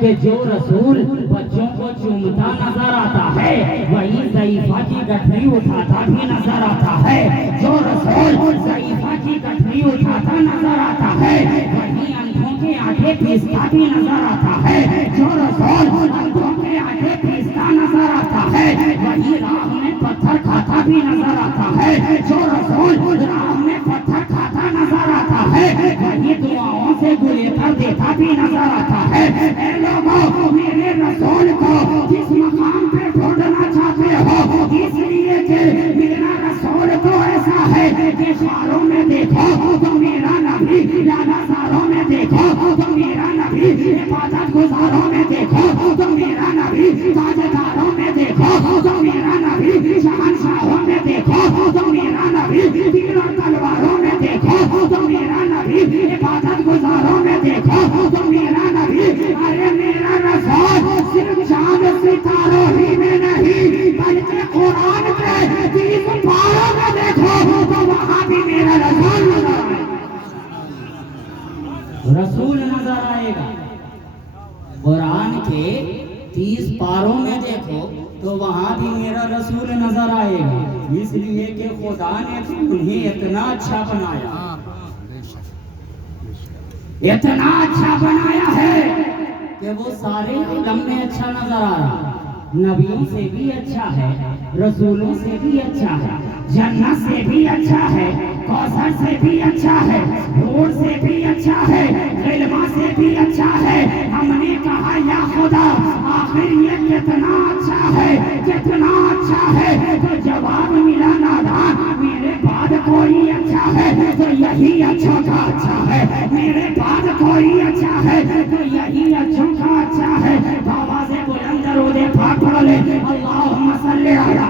کہ جو رسول بچوں کو چومتا نظر آتا ہے وہی ضعیفہ کی گٹھری اٹھاتا بھی نظر آتا ہے، جو رسول ضعیفہ کی گٹھری اٹھاتا نظر آتا ہے وہی اندھوں کے آگے پیستا بھی نظر آتا ہے، جو رسول اندھوں کے آگے پیستا نظر آتا ہے وہی راہ میں پتھر کھاتا بھی نظر آتا ہے، جو رسول راہ میں پتھر کھاتا نظر آتا ہے وہی دعاؤں سے گلے کر دیتا بھی نظر آتا ہے۔ اے لوگوں، میرے رسول کو جس مقام پہ ڈھونڈنا چاہتے ہو اس لیے کہ میرا رسول تو ایسا ہے کہ شعروں میں دیکھو تو میرا نبی، لالازاروں میں دیکھو تو میرا نبی، عبادت گزاروں میں دیکھو تو میرا نبی، تاجداروں میں دیکھو تو میرا نبی، شہنشاہوں میں دیکھو تو میرا نبی، تیر اور تلواروں میں دیکھو تو میرا نبی، عبادت گزاروں میں دیکھو تو میرا نبی۔ ارے میرا رسول صرف چاند ستاروں ہی میں نہیں بلکہ قرآن کے 30 پاروں میں دیکھو تو وہاں بھی میرا رسول نظر آئے گا، رسول نظر آئے گا۔ قرآن کے 30 پاروں میں دیکھو تو وہاں بھی میرا رسول نظر آئے گا، اس لیے کہ خدا نے انہیں اتنا اچھا بنایا، اتنا اچھا بنایا ہے کہ وہ سارے عالم میں اچھا نظر آ رہا، نبیوں سے بھی اچھا ہے، رسولوں سے بھی اچھا ہے، جنت سے بھی اچھا ہے، کوثر سے بھی اچھا ہے، حور سے بھی اچھا ہے، غلما سے بھی اچھا ہے۔ ہم نے کہا یا خدا آخر یہ کتنا اچھا ہے، کتنا اچھا ہے، تو جواب ملا نادان میرے بعد کوئی اچھا ہے تو یہی اچھوں کا اچھا ہے، میرے بعد کوئی اچھا ہے تو یہی اچھوں کا اچھا ہے۔ آواز بلند درود پاک پڑھ لے، اللہم صلی علی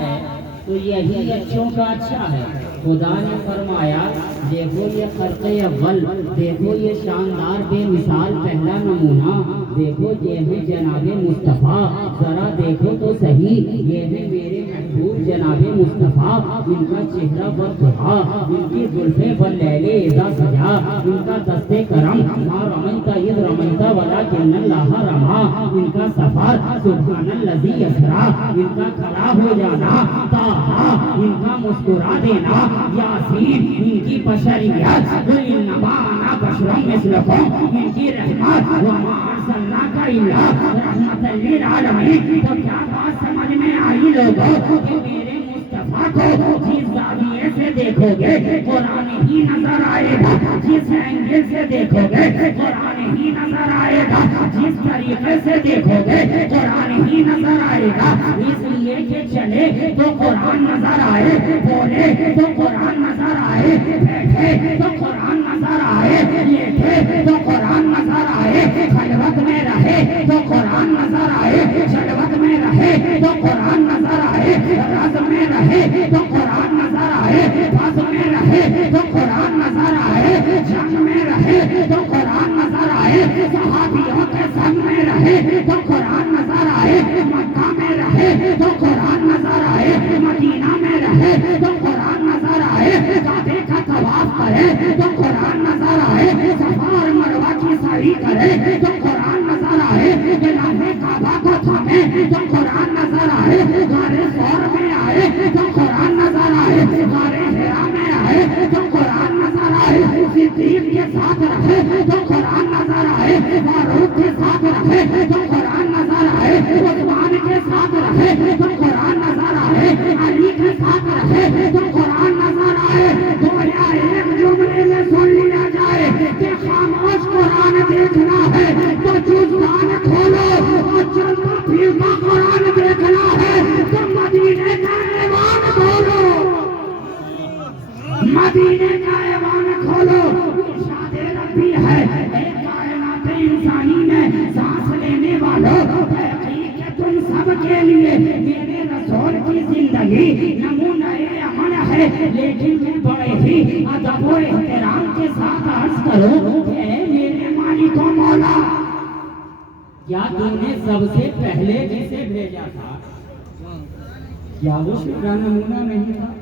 ہے تو یہی اچھوں کا اچھا ہے۔ خدا نے فرمایا دیکھو یہ خلق اول، دیکھو یہ شاندار بے مثال پہلا نمونہ، دیکھو یہ ہے جناب مصطفیٰ، ذرا دیکھو تو صحیح یہ ہے میرے محبوب جناب مصطفیٰ، ان کا چہرہ والضحیٰ، ان کی زلفیں واللیل اذا سجا، ان کا دست کرم ما رمیت اذ رمیت ولکن اللہ رما، ان کا سفر سبحان الذی اسری، ان کا کھڑا ہو جانا طٰہٰ، ان کا مسکرا دینا یاسین، ان کی بشریت قل انما انا بشر مثلکم، ان کی رحمت وما ارسلناک الا رحمۃ للعالمین۔ تو کیا بات سمجھ میں آئی لوگوں کہ میرے مصطفیٰ کو جس زاویے سے دیکھو گے قرآن ہی نظر آئے گا، جس اینگل سے دیکھو گے قرآن ہی نظر آئے گا، جس طریقے سے دیکھو گے قرآن ہی نظر آئے گا۔ اس لیے کہ چلے تو قرآن نظر آئے، بولے تو قرآن نظر آئے، بیٹھے تو قرآن نظر آئے، لیٹے تو قرآن نظر آئے، خلوت میں رہے تو قرآن نظر آئے، جلوت میں رہے تو قرآن نظر آئے، رز میں رہے تو قرآن نظر آئے، بس میں رہے تو قرآن نظر آئے، جنگ میں رہے تو قرآن نظر آئے، صحابیوں کے سنگ میں رہے تو قرآن نظر آئے، مکہ میں رہے تو قرآن نظر آئے، مدینہ میں رہے تو قرآن نظر آئے، کعبے کا طواف کرے تو قرآن نظر آئے، صفا اور مروہ کی سعی کرے تو قرآن نظر آئے، غلاف کعبہ کو تھامے تو قرآن نظر آئے، غار ثور میں آئے تو قرآن نظر آئے، غار حرا میں آئے تو قرآن نظر آئے، صدیق کے ساتھ رہے تو قرآن نظر آئے، فاروق کے ساتھ رہے تو قرآن نظر آئے، عثمان کے ساتھ رہے تو قرآن نظر آئے، علی کے ساتھ رہے تو قرآن نظر آئے۔ گویا ایک جملے میں سن لیا جائے کہ خاموش قرآن دیکھنا ہے تو جزدان کھولو، اور چلتا پھرتا قرآن دیکھنا ہے تو مدینے کا ایوان کھولو، مدینے کا ایوان کھولو۔ ارشاد ربی ہے ایک کائنات انسانی میں سانس لینے والوں، تحقیق کہ تم سب کے لیے میرے رسول کی زندگی نمونہ عمل ہے، لیکن میں بڑے ہی ادب و احترام کے ساتھ عرض کروں کہ اے میرے مالک و مولا، کیا تم نے سب سے پہلے جسے بھیجا تھا کیا وہ شکرا نمونہ نہیں تھا؟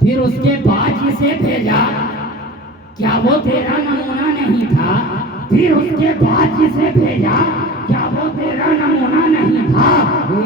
پھر اس کے بعد جسے بھیجا کیا وہ تیرا نمونہ نہیں تھا؟ پھر اس کے بعد جسے بھیجا کیا وہ تیرا نمونہ نہیں تھا؟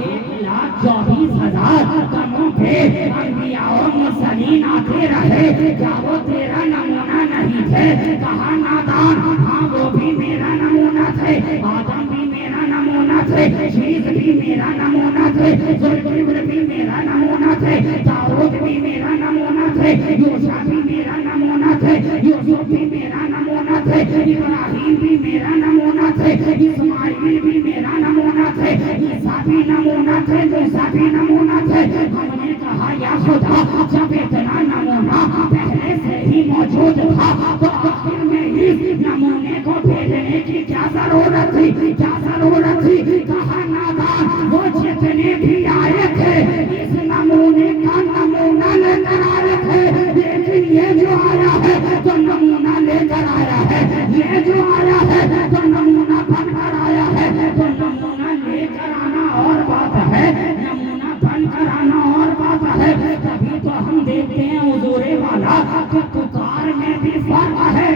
1,24,000 قدموں پہ انبیاء و مرسلین آتے رہے، کیا وہ تیرا نمونہ نہیں تھے؟ کہا نادان، ہاں وہ بھی میرا نمونہ تھے، آدم بھی میرا نمونہ تھے، شیس بھی میرا نمونہ تھے، ذوالکفل بھی میرا نمونہ تھے، داؤد بھی میرا نمونہ تھے، یوشع بھی میرا نمونہ تھے، یوسف بھی میرا نمونہ تھے، ابراہیم بھی میرا نمونہ تھے، اسماعیل بھی میرا نمونہ تھے، عیسیٰ بھی نمونہ تھے، موسیٰ بھی نمونہ تھے۔ ہم نے کہا یا خدا، جب اتنا نمونہ پہلے سے ہی موجود تھا تو آخر میں اس نمونے کو بھیجنے کی کیا ضرورت تھی؟ کیا ضرورت تھی؟ کہا نادان، وہ جتنے بھی آئے تھے اس نمونے کا نمونہ لے کر آئے تھے، لیکن یہ جو آیا ہے تو نمونہ لے کر آیا ہے، یہ جو آیا ہے تو نمونہ بن کر آیا ہے۔ تو نمونہ لے کر آنا اور بات ہے، نمونہ بن کر آنا اور بات ہے۔ تبھی تو ہم دیکھتے ہیں حضور والا کہ پکار میں بھی فرق ہے،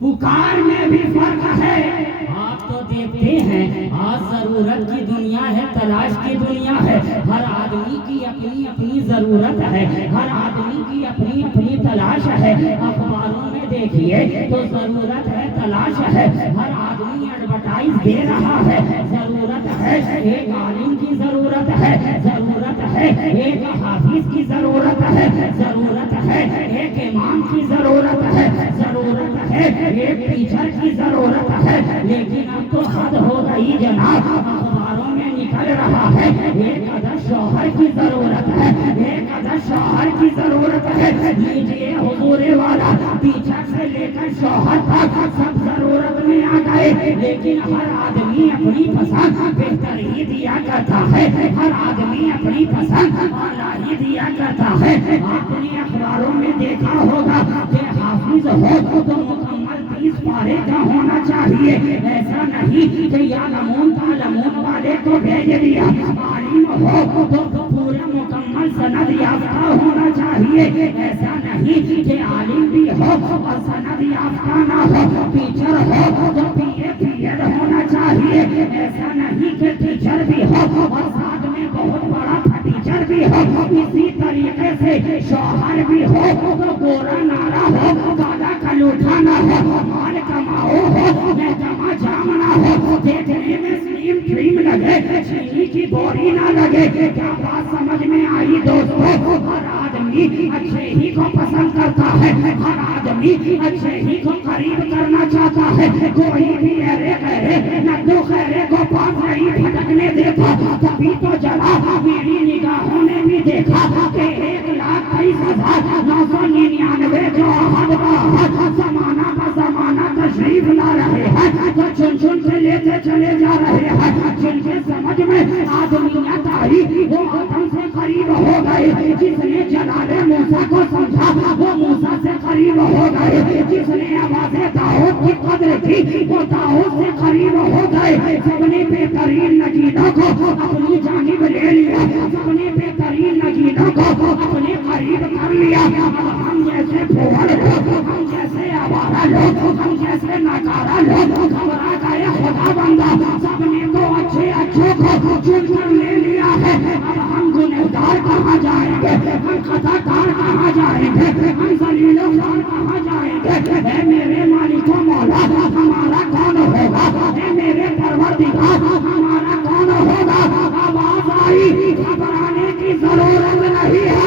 پکار میں بھی فرق ہے۔ آپ تو دیکھتے ہیں آج ضرورت کی دنیا ہے، تلاش کی دنیا ہے، ہر آدمی کی اپنی اپنی ضرورت ہے، ہر آدمی کی اپنی اپنی تلاش ہے۔ اخباروں میں دیکھیے تو ضرورت ہے، تلاش ہے، ہر آدمی ایڈورٹائز دے رہا ہے، ضرورت ہے، ایک عالم کی ضرورت ہے، ضرورت ہے، ایک حافظ کی ضرورت ہے، ضرورت ہے، ایک امام کی ضرورت ہے، ضرورت ہے، ایک ٹیچر کی ضرورت ہے۔ لیکن اب تو حد ہو گئی جناب، اخباروں میں نکل رہا ہے ایک عدد شوہر کی ضرورت ہے، ایک عدد شوہر کی ضرورت ہے۔ لیجئے حضور والا، ٹیچر سے لے کر شوہر تک سب ضرورت میں آ گئے، لیکن ہر آدمی اپنی پسند بہتر ہی دیا کرتا ہے، ہر آدمی اپنی پسند اعلیٰ ہی دیا کرتا ہے۔ آپ نے اخباروں میں دیکھا ہوگا کہ حافظ ہو تو مکمل 30 پارے کا ہونا چاہیے، ایسا نہیں کہ یعلمون تعلمون والے کو بھیج دیا۔ عالم ہو تو پورا مکمل سند یافتہ ہونا چاہیے، ایسا نہیں کہ عالم بھی ہو اور سند یافتہ نہ ہو۔ ٹیچر ہو تو PhD ہونا چاہیے، ایسا نہیں کہ ٹیچر بھی ہو اور ساتھ میں بہت بڑا ٹیچر بھی ہو۔ اسی طریقے سے شوہر بھی ہو تو گورا نارا ہو، کالا کلوٹھا نہ ہو، مال کماؤ ہو، محکمہ جام نہ ہو، دیکھنے میں سلیم ٹریم لگے، چینی کی بوری نہ لگے۔ کیا بات سمجھ میں آئی دوستو؟ ہر آدمی اچھے ہی کو پسند کرتا ہے، ہر آدمی اچھے ہی کو قریب کرنا چاہتا ہے۔ کوئی بھی ایرے خیرے ندو خیرے کو پاس نہیں بھٹکنے دیتا۔ تبھی تو جلا میری نگاہوں نے بھی دیکھا کہ 1,23,999 جو زمانہ با زمانہ تشریف لا رہے ہیں تو چن چن سے لیتے چلے جا رہے ہیں۔ جن کے سمجھ میں آدمیت آئی وہ آدم سے قریب ہو گئے، جس نے جلال موسیٰ کو سمجھا وہ موسیٰ سے قریب ہو گئے، جس نے آواز داؤد کی قدر کی وہ داؤد سے قریب ہو گئے۔ سب نے بہترین نجیدوں کو اپنی جانب لے لیا، سب نے بہترین نجیدوں کو اپنے قریب کر لیا۔ اب ہم جیسے پھوڑ لوگ، ہم جیسے آوارہ لوگ، ہم جیسے ناکارہ لوگ گھبرا گئے خدا بندہ۔ سب نے تو اچھے اچھے کو چن کر لے لیا ہے، اب ہم گنہگار کہاں جائیں گے؟ ہم خطا کار کہاں جائیں گے؟ ہم ذلیل و خوار کہاں جائیں گے؟ اے میرے مالک و مولا، ہمارا کون ہوگا؟ اے میرے پروردگار، ہمارا کون ہوگا؟ آواز آئی، گھبرانے کی ضرورت نہیں ہے،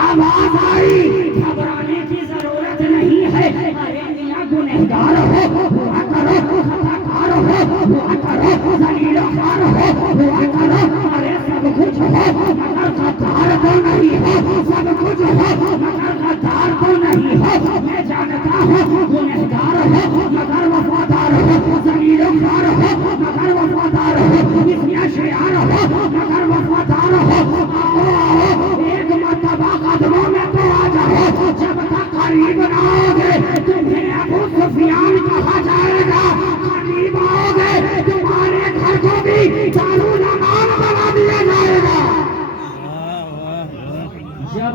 آواز آئی، گھبرانے کی ضرورت نہیں ہے۔ ارے میاں گنہگار ہو ہوا کرو، خطا کار ہو ہوا کرو، ذلیل و خوار ہوا کرو، ارے سب کچھ ہو مگر غدار تو نہیں ہو، سب کچھ ہو مگر غدار تو نہیں ہو۔ میں جانتا ہوں گنہگار ہو مگر وفادار ہو، ذلیل و خوار ہو مگر وفادار ہو، اسیا شیار ہو مگر وفادار ہو۔ آؤ آؤ ایک مرتبہ قدموں میں تو آ جاؤ، جب تک قریب نہ ہوگے تمہیں ابو سفیان کہا جائے گا، قریب آؤ گے تمہارے گھر کو بھی دارالمان بنا دیا جائے گا۔ جب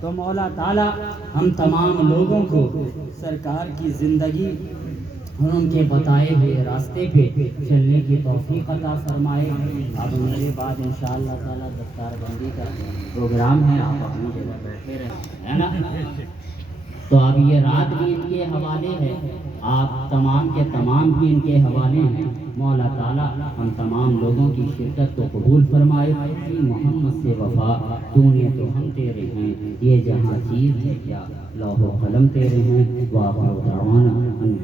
تو مولا تعالیٰ ہم تمام لوگوں کو سرکار کی زندگی اور ان کے بتائے ہوئے راستے پہ چلنے کی توفیق عطا فرمائے۔ اب میرے بعد انشاءاللہ تعالیٰ دستار بندی کا پروگرام ہے، آپ اپنی جگہ بیٹھے رہیں، ہے نا؟ تو اب یہ رات بھی ان کے حوالے ہے، آپ تمام کے تمام بھی ان کے حوالے ہیں۔ مولا تعالیٰ ہم تمام لوگوں کی شرکت کو قبول فرمائے۔ محمد سے وفا تو نے تو ہم تیرے ہیں، یہ جہاں چیز ہے کیا لوح و قلم تیرے ہیں۔ وآخر دعوانا